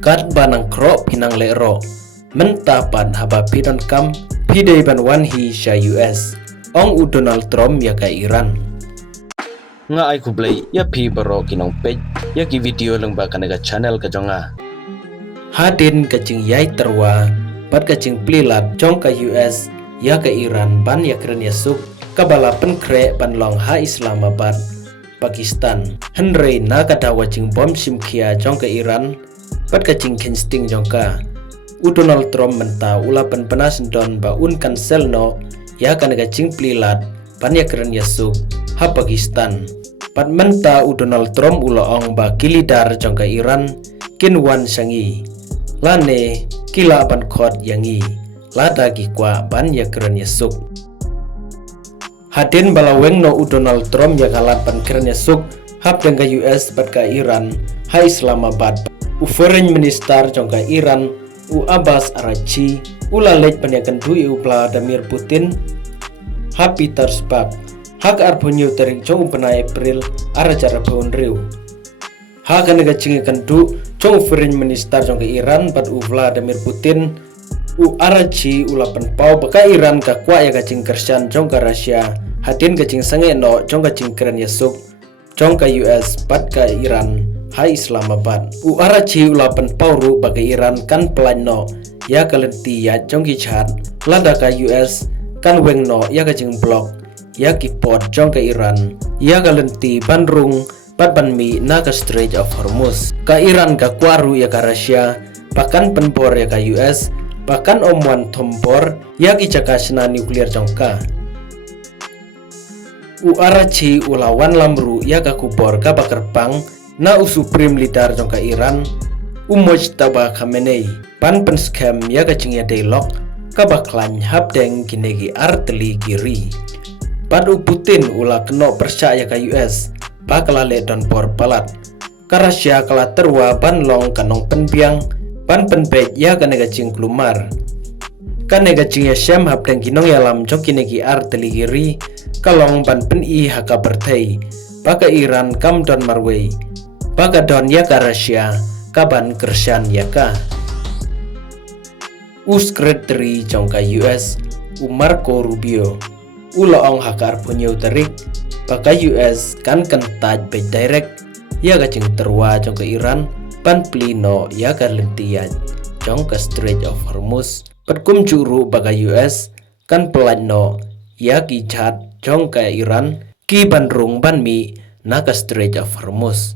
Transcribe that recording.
kat banang kro pinang lero mentapan haba pidon kam pidei ban wan hi sha US ong u Donald Trump ya ka Iran nga ai ku blai ya phi baro kinong page ya ki video lang ba kanaga channel ka jonga hadin kacing yai terwa pat kacing plilat jong ka US ya ka Iran ban ya kren ya suk kabala penkre ban long ha Islamabad Pakistan Henry na kadawa cing bom simkia jong ka Iran pat kacing kensting jong ka u Donald Trump menta ulapan penas don ba un cancel no ya kanaga cing plilat ban ya kren ya suk ha Pakistan pat menta u Donald Trump ulaong ba kilidar jong ka Iran kinwan sangi lane kila ban khot yangi lada gi kwa ban ya keren ya suk hadin balaweng no u Donald Trump ya kalat ban keren ya suk hap dengka US bat ka Iran ha Islamabad u foreign minister jong ka Iran u Abbas Araghchi u lalej ban ya kendu u Vladimir Putin ha Petersburg hak arbonyo tarik jong pena April ara cara pun riu ha kanaga cingi kendu jong foreign minister jong ka Iran bat u Vladimir Putin u Araghchi ulapan pau baka Iran ka kwa ya kacing kersan jong ka Russia hadin kacing sange no jong kacing keren yasuk jong ka US bat ka Iran ha Islamabad u Araghchi ulapan pau ru baka Iran kan pelan no ya kalenti ya jong ki chat lada ka US kan weng no ya kacing blok ya ki pot jong ka Iran ya kalenti bandrung pat ban mi na ka Strait of Hormuz ka Iran ka kwaru ya ka Russia bahkan penpor ya ka US bahkan omwan tompor ya ki cakasna nuklir jongka u Araghchi ulawan lamru ya ka kupor ka bakerpang na u supreme leader jongka Iran u Mojtaba Khamenei pan penskam ya ka cingya dialog ka baklan hapdeng kinegi arteli kiri pat u Putin ula keno percaya ka US bakala le don por palat karasya kala terwa ban long kanong penbiang ban penbet ya kanega cing klumar kanega cing ya syam hap deng kinong yalam jokinegi arteli giri kalong ban pen i haka bertei baka Iran kam don marwei baka don ya karasya kaban kersan ya ka sekretari jongka US Marco Rubio ulaong haka arpunyo tarik baka US kan kentaj baik direct ya kacing terwa jong ke Iran pan plino ya ka lentian jong ke Strait of Hormuz perkum juru baka US kan pelan ya ki chat jong ke Iran ki bandrung ban mi na ka Strait of Hormuz